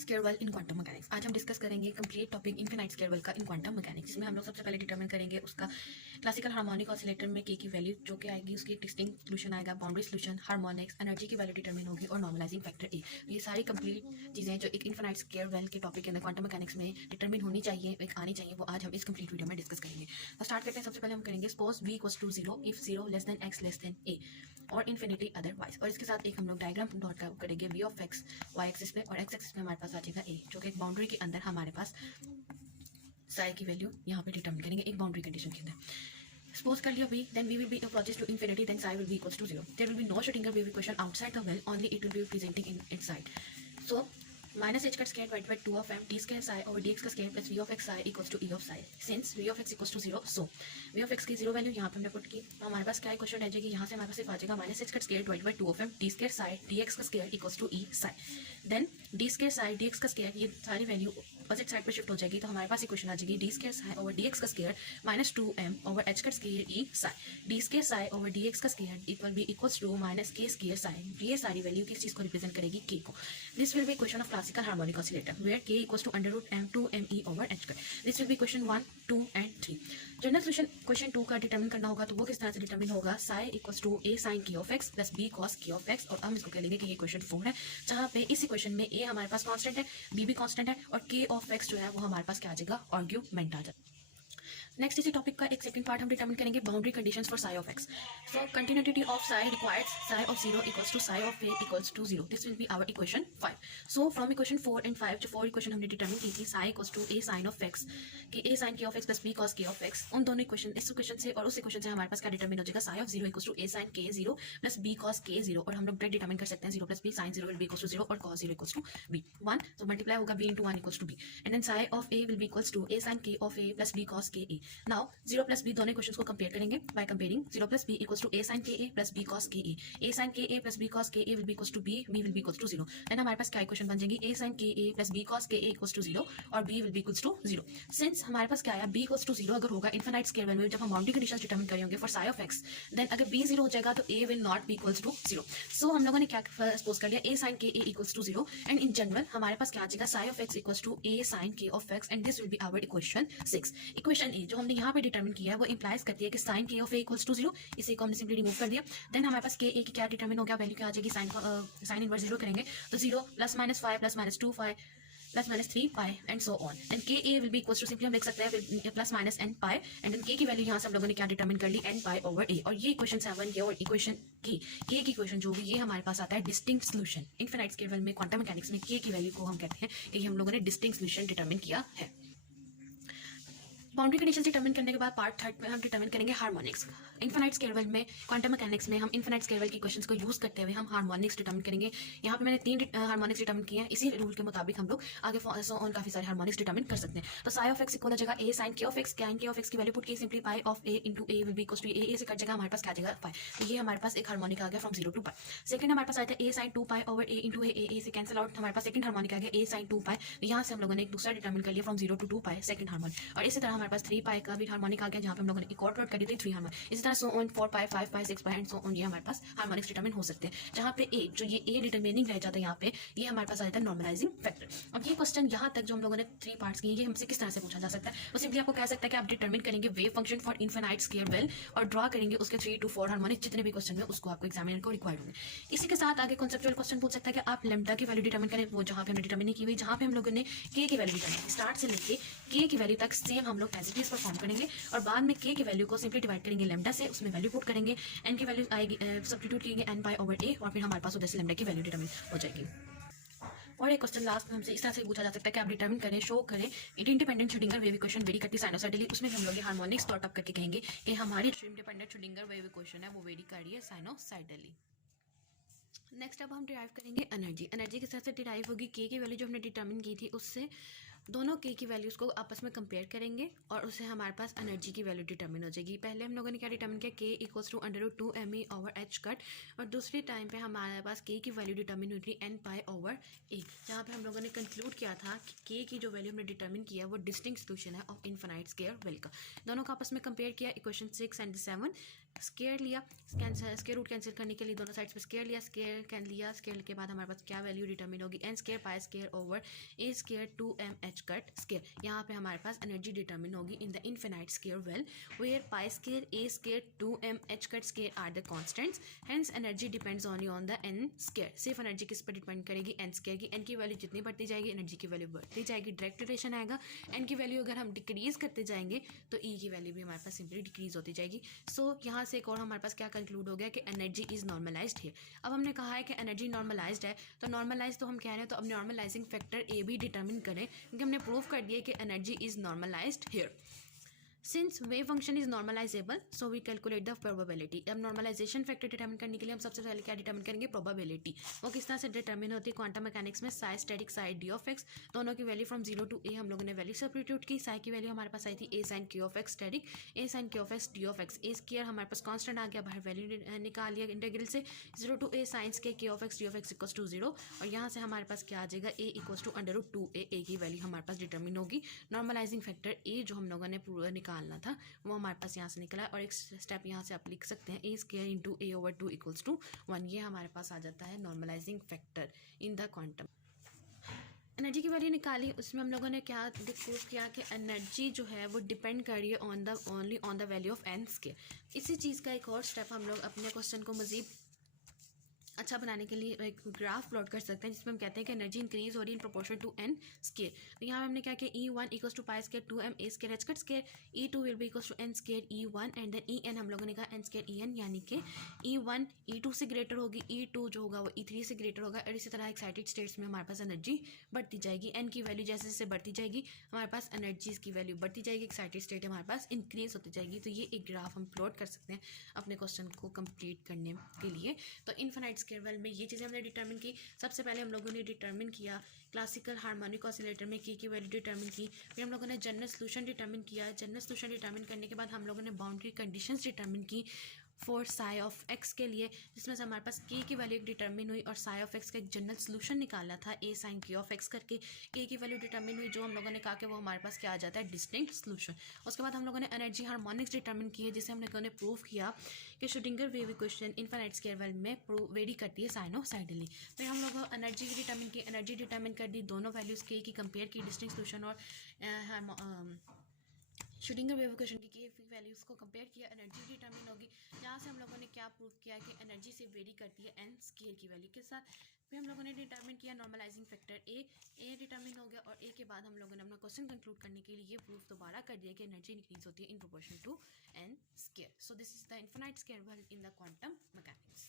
Infinite square well in quantum mechanics. आज हम discuss करेंगे complete topic infinite square well का इन क्वांटम मैकेनिक्स, जिसमें हम लोग सबसे पहले डिटरमिन करेंगे उसका क्लासिकल हार्मोनिक ऑसिलेटर में के की वैल्यू जो कि आएगी, उसकी एक डिस्टिंक्ट सोल्यूशन आएगा, बाउंड्री सोल्यूशन, हार्मोनिक्स, एनर्जी की वैल्यू डिटरमिन होगी और नॉर्मलाइजिंग फैक्टर ए। ये सारी कंप्लीट चीज़ें जो एक इनफिनाइट स्केयर वेल के टॉपिक के अंदर क्वांटम मैकेनिक्स में डिटरमिन होनी चाहिए, एक आनी चाहिए, वो आज हम इस कंप्लीट वीडियो में डिस्कस करेंगे। तो स्टार्ट करते हैं। सबसे पहले हम करेंगे suppose v equals to 0 if 0 less than x less than a और इन्फिनिटी अदरवाइज। और इसके साथ एक हम लोग डायग्राम डॉट का करेंगे v of x y axis पे और x एक्सिस पे हमारे पास आ जाएगा a, जो कि एक बाउंड्री के अंदर हमारे पास साई की वैल्यू यहाँ पे डिटरमिन करेंगे एक बाउंड्री कंडीशन के अंदर। Suppose कर लिया v, then v will be approaches to infinity, then psi will be equals to 0. There will be no Schrödinger wave equation outside the well, only it will be presenting in inside. So minus h cut squared divided by 2 of m t square psi over dx का square plus v of x psi equals to e of psi. Since v of x equals to 0, so v of x की 0 value यहाँ पे हमने put की, तो हमारे पास क्या इक्वेशन रह जाएगी, यहाँ से हमारे पास सिर्फ आ जाएगा minus h cut squared divided by 2 of m t square psi dx का square equals to e psi. Then d square psi dx का square, ये सारी वैल्यू अपोजिट साइड पे शिफ्ट हो जाएगी, तो हमारे पास इक्वेशन आ जाएगी d square psi over dx का square minus 2m over h cut square e psi. d square psi over dx का square equal be equals to minus k square psi. ये सारी वैल्यू किस चीज को रिप्रेजेंट करेगी, k को. This will be equation of classical harmonic oscillator where k equals to under root m2 me over h cut. This will be question 1, 2 and 3. General solution question 2 का determine करना होगा, तो वो किस तरह से डिटरमिन होगा, psi equals to a sin k of x plus b cos k of x, और हम इसको कह लेंगे कि ये क्वेश्चन 4 है, जहाँ पे इस इक्वेशन में a हमारे पास कांस्टेंट है, b भी कांस्टेंट है और k of x जो है वो हमारे पास क्या आ जाएगा, आर्ग्यूमेंट आ जाएगा। नेक्स्ट इसी टॉपिक का एक सेकंड पार्ट हम डिटरमिन करेंगे boundary conditions for psi of x. So continuity of psi requires psi of 0 equals to psi of a equals to 0. This will be our equation 5. So from equation 4 and 5, जो 4 equation हमने determine की थी, psi equals to a sin of x, कि a sin k of x plus b cos k of x, उन दोनों equation, इस equation से और उस इक्वेशन से हमारे पास क्या डिटरमिन हो जाएगा, psi of 0 equals to a sin k 0 plus b cos k 0, और हम लोग डायरेक्ट डिटरमिन कर सकते हैं 0 plus b sin 0 will be equals to 0 और cos 0 equals to b 1, तो मल्टीप्लाई होगा b into 1 equals to b, and then psi of a will be equals to a sin k of a plus b cos k a. Now 0 plus b दोनों questions को compare करेंगे by comparing 0 plus b equals to a sin ka plus b cos ka. a sin ka plus b cos ka will be equals to b will be equals to 0. Then हमारे पास क्या equation बन जाएगी, a sin ka plus b cos ka equals to 0 और b will be equals to 0. Since हमारे पास क्या आया, b इक्वल्स टू 0 अगर होगा इनफिनाइट स्केयर वेल में, जब हम बाउंड्री कंडीशंस डिटरमिन कर रहे होंगे for psi of x, then अगर b 0 हो जाएगा तो a will not be equals to 0. सो हम लोगों ने क्या सपोज कर लिया, a sin ka equals to 0, and in general हमारे पास क्या आ जाएगा, psi of x equals to a sin k of x, and this will be our equation 6. Equation A जो हमने यहाँ पे डिटरमिन किया है वो इंप्लाइज करती है कि sin k of a equals to 0, इसे को हमने सिंपली रिमूव कर दिया, देन हमारे पास k a की क्या डिटरमिन हो गया, वैल्यू क्या आ जाएगी, sin इनवर्स 0 करेंगे तो 0 plus minus 5 plus minus 2 5 plus minus 3 pi and so on, and K A will be equals to, simply हम लिख सकते हैं plus minus N pi, and then K की वैल्यू यहाँ से हम लोगों ने क्या डिटरमिन कर ली, एन पाई ओवर ए. और ये इक्वेशन 7 ये और इक्वेशन के की इक्वेशन जो भी ये हमारे पास आता है distinct solution infinite square well में क्वांटम मैकेनिक्स में, के की वैल्यू को हम कहते हैं कि हम लोगों ने डिस्टिंक्ट सोल्यूशन डिटरमिन किया है. बाउंड्री कंडीशन डिटरमिन करने के बाद पार्ट 3 में हम डिटरमिन करेंगे हार्मोनिक्स. इनफिनाइट स्केयर वेल में क्वांटम मैकेनिक्स में हम इनफिनाइट स्केयर वेल की क्वेश्चंस को यूज करते हुए हम हार्मोनिक्स डिटरमिन करेंगे. यहाँ पे मैंने 3 हार्मोनिक्स डिटरमिन किए हैं, इसी रूल के मुताबिक हम लोग आगे ऑन काफी सारे हार्मोनिक्स डिटरमिन कर सकते हैं. तो psi of x इक्वल हो जाएगा a sin k of x, sin k of x की वैल्यू पुट की, simply pi of a into a will be equals to a से कट जाएगा, हमारे पास क्या आ जाएगा पाई. तो ये हमारे पास एक हार्मोनिक आ गया फ्रॉम 0 to पाई. सेकंड हमारे पास आया था a sin 2 pi over a into a से कैंसिल आउट, हमारे पास सेकंड हार्मोनिक आ गया a sin 2 पाई. यहाँ से हम लोगों ने एक दूसरा डिटरमिन कर लिया from 0 to 2 pi second harmonic, और इसी तरह हमारे पास 3 पाई का भी हार्मोनिक आ गया, जहाँ पे हम लोगों ने इक्वाड्रेट कर दी थी 3 हार्मोनिक. इसी तरह so on 4 pi 5 pi 6 pi and so on, ये हमारे पास हार्मोनिक्स डिटरमिन हो सकते हैं, जहाँ पे ए जो ये ए डिटरमिनिंग रह जाता है, यहाँ पे ये हमारे पास आ जाता है नॉर्मलाइजिंग फैक्टर. अब ये क्वेश्चन यहाँ तक जो हम लोगों ने 3 पार्ट्स किए, ये हमसे किस तरह से पूछा जा सकता है, वो सिंपली आपको कह सकता है कि आप डिटरमिन करेंगे wave function for infinite square well और ड्रॉ करेंगे उसके 3 to 4 हार्मोनिक जितने भी क्वेश्चन में उसको आपको एग्जामिनर को रिक्वायर्ड होंगे. इसी के साथ आगे कॉन्सेप्चुअल क्वेश्चन पूछ सकता है कि आप लैम्डा की वैल्यू डिटरमिन करें, वो जहाँ पे हमने डिटरमिन की हुई, जहाँ पे हम लोगों ने के की वैल्यू डिटरमिन स्टार्ट से लेके के की वैल्यू तक सेम हम लोग एज इट इज परफॉर्म करेंगे, और बाद में के की वैल्यू को सिंपली डिवाइड करेंगे लैम्डा से, उसमें वैल्यू पुट करेंगे, एन की वैल्यू आएगी सब्स्टिट्यूट करेंगे एन पाई ओवर ए, और फिर हमारे पास उधर से लैम्डा की वैल्यू डिटरमिन हो जाएगी. और एक क्वेश्चन लास्ट में हमसे इस तरह से पूछा जा सकता है कि आप डिटरमिन करें, शो करें independent Schrodinger wave equation very करती साइनोसाइडली, उसमें हम लोग ये हार्मोनिक्स डॉट अप करके कहेंगे कि हमारी इंडिपेंडेंट श्रोडिंगर वेव इक्वेशन है वो वेरी कर रही है साइनोसाइडली. नेक्स्ट अब हम डिराइव करेंगे एनर्जी. एनर्जी किस तरह से डिराइव होगी, के की वैल्यू जो हमने डिटरमिन की थी उससे दोनों के की वैल्यूज़ को आपस में कंपेयर करेंगे और उससे हमारे पास एनर्जी की वैल्यू डिटर्मिन हो जाएगी। पहले हम लोगों ने क्या डिटर्मिन किया, के इक्वल्स टू √2 me/h कट, और दूसरी टाइम पे हमारे पास के की वैल्यू डिटर्मिन हुई थी n/a, जहाँ पे हम लोगों ने कंक्लूड किया था कि के की जो वैल्यू हमने डिटर्मिन किया वो डिस्टिंक्ट सोल्यूशन है ऑफ इनफाइनाइट स्क्वायर वेल का। दोनों का आपस में कंपेयर किया, इक्वेशन 6 एंड 7, स्क्वायर लिया, स्क्वायर रूट कैंसिल करने के लिए दोनों साइड्स पे स्क्वायर लिया, स्क्वायर कैन लिया, स्क्वायर के बाद हमारे पास क्या वैल्यू डिटर्मिन होगी, n square pi square over a square 2mh cut square. यहाँ पे हमारे पास एनर्जी डिटर्मिन होगी in the infinite square well where pi square a square 2mh cut square are the constants, hence energy depends only on the n square. सिर्फ energy किस पर depend करेगी, n square की। n की value जितनी बढ़ती जाएगी एनर्जी की वैल्यू बढ़ती जाएगी, डायरेक्ट रिलेशन आएगा। n की वैल्यू अगर हम डिक्रीज करते जाएंगे तो e की वैल्यू भी हमारे पास सिंपली डिक्रीज होती जाएगी। सो यहाँ से एक और हमारे पास क्या कंक्लूड हो गया कि एनर्जी इज नॉर्मलाइज्ड है। अब हमने कहा है कि एनर्जी नॉर्मलाइज्ड है, तो नॉर्मलाइज तो हम कह रहे हैं, तो अब नॉर्मलाइजिंग फैक्टर ए भी डिटर्मिन करें, क्योंकि हमने प्रूव कर दिया कि energy is normalized here. Since wave function is normalizable so we calculate the probability. अब नॉर्मलाइजेशन फैक्टर डिटर्मिन करने के लिए हम सबसे पहले क्या डिटर्मिन करेंगे, प्रोबेबिलिटी। वो किस तरह से डिटर्मिन होती है, क्वांटम मैकेनिक्स में Sai static Sai D of x, दोनों की वैल्यू फ्रॉम 0 to a हम लोगों ने वैल्यू सब्स्टिट्यूट की। साई की वैल्यू हमारे पास आई थी a sin q of x static, a sin q of x d of x, a square हमारे पास कांस्टेंट आ गया, बाहर वैल्यू निकाल लिया इंटीग्रल से, 0 to a sin square q of x d of x equals to 0, और यहाँ से हमारे पास क्या आ जाएगा, a equals to √2a, a की वैल्यू हमारे पास डिटर्मिन होगी। नॉर्मलाइजिंग फैक्टर a जो हम लोगों ने पूरा निकालना था वो हमारे पास यहाँ से निकला है, और एक स्टेप यहाँ से आप लिख सकते हैं, a square into a/2 equals to 1, ये हमारे पास आ जाता है normalising factor in the quantum. Energy की वैल्यू निकाली, उसमें हम लोगों ने क्या प्रूव किया कि एनर्जी जो है वो डिपेंड कर रही है only on the value of n square. इसी चीज़ का एक और स्टेप हम लोग अपने क्वेश्चन को मजीद अच्छा बनाने के लिए एक ग्राफ प्लॉट कर सकते हैं, जिसमें हम कहते हैं कि एनर्जी इंक्रीज हो रही है in proportion to n square. तो यहाँ हमने क्या किया, E1 equals to pi square 2m a square h cut square, E2 will be equals to n square E1 and then En हम लोगों ने कहा n स्क्वायर En, यानी कि E1 E2 से ग्रेटर होगी, E2 जो होगा वो E3 से ग्रेटर होगा, और इसी तरह एक्साइटेड स्टेट्स में हमारे पास एनर्जी बढ़ती जाएगी। n की वैल्यू जैसे जैसे बढ़ती जाएगी हमारे पास एनर्जीज की वैल्यू बढ़ती जाएगी, एक्साइटेड स्टेट हमारे पास इंक्रीज होती जाएगी। तो ये एक ग्राफ हम प्लॉट कर सकते हैं अपने क्वेश्चन को कंप्लीट करने के लिए। तो इनफिनाइट स्क्वायर वेल में ये चीज़ें हमने डिटर्मिन की। सबसे पहले हम लोगों ने डिटर्मिन किया क्लासिकल हार्मोनिक ऑसिलेटर में की वैल्यू डिटर्मिन की, फिर हम लोगों ने जनरल सॉल्यूशन डिटर्मिन किया। जनरल सॉल्यूशन डिटर्मिन करने के बाद हम लोगों ने बाउंड्री कंडीशंस डिटर्मिन की फॉर साई ऑफ एक्स के लिए, जिसमें से हमारे पास के की वैल्यू डिटर्मिन हुई और साई ऑफ एक्स का एक जनरल सॉल्यूशन निकाला था a sin q of x करके। के की वैल्यू डिटर्मिन हुई, जो हम लोगों ने कहा कि वो हमारे पास क्या आ जाता है, डिस्टिंक्ट सॉल्यूशन। उसके बाद हम लोगों ने एनर्जी हार्मोनिक्स डिटर्मिन की है, जिसे हम लोगों ने प्रूव किया कि Schrodinger wave equation infinite square well में वेरी करती है साइनोसाइडली। फिर हम लोग एनर्जी डिटर्मिन की, एनर्जी डिटर्मिन कर दी, दोनों वैल्यूज़ के की कंपेयर की, डिस्टिंक्ट सॉल्यूशन और श्रोडिंगर वेव इक्वेशन की वैल्यूज़ को कंपेयर किया, एनर्जी डिटर्मिन होगी। यहाँ से हम लोगों ने क्या प्रूव किया कि एनर्जी से वेरी करती है n स्क्वायर की वैल्यू के साथ। फिर हम लोगों ने डिटर्मिन किया नॉर्मलाइजिंग फैक्टर a डिटर्मिन हो गया, और a के बाद हम लोगों ने अपना क्वेश्चन कंक्लूड करने के लिए ये प्रूफ दोबारा कर दिया कि एनर्जी इंक्रीज होती है in proportion to n square. So this is the infinite square well in the quantum mechanics.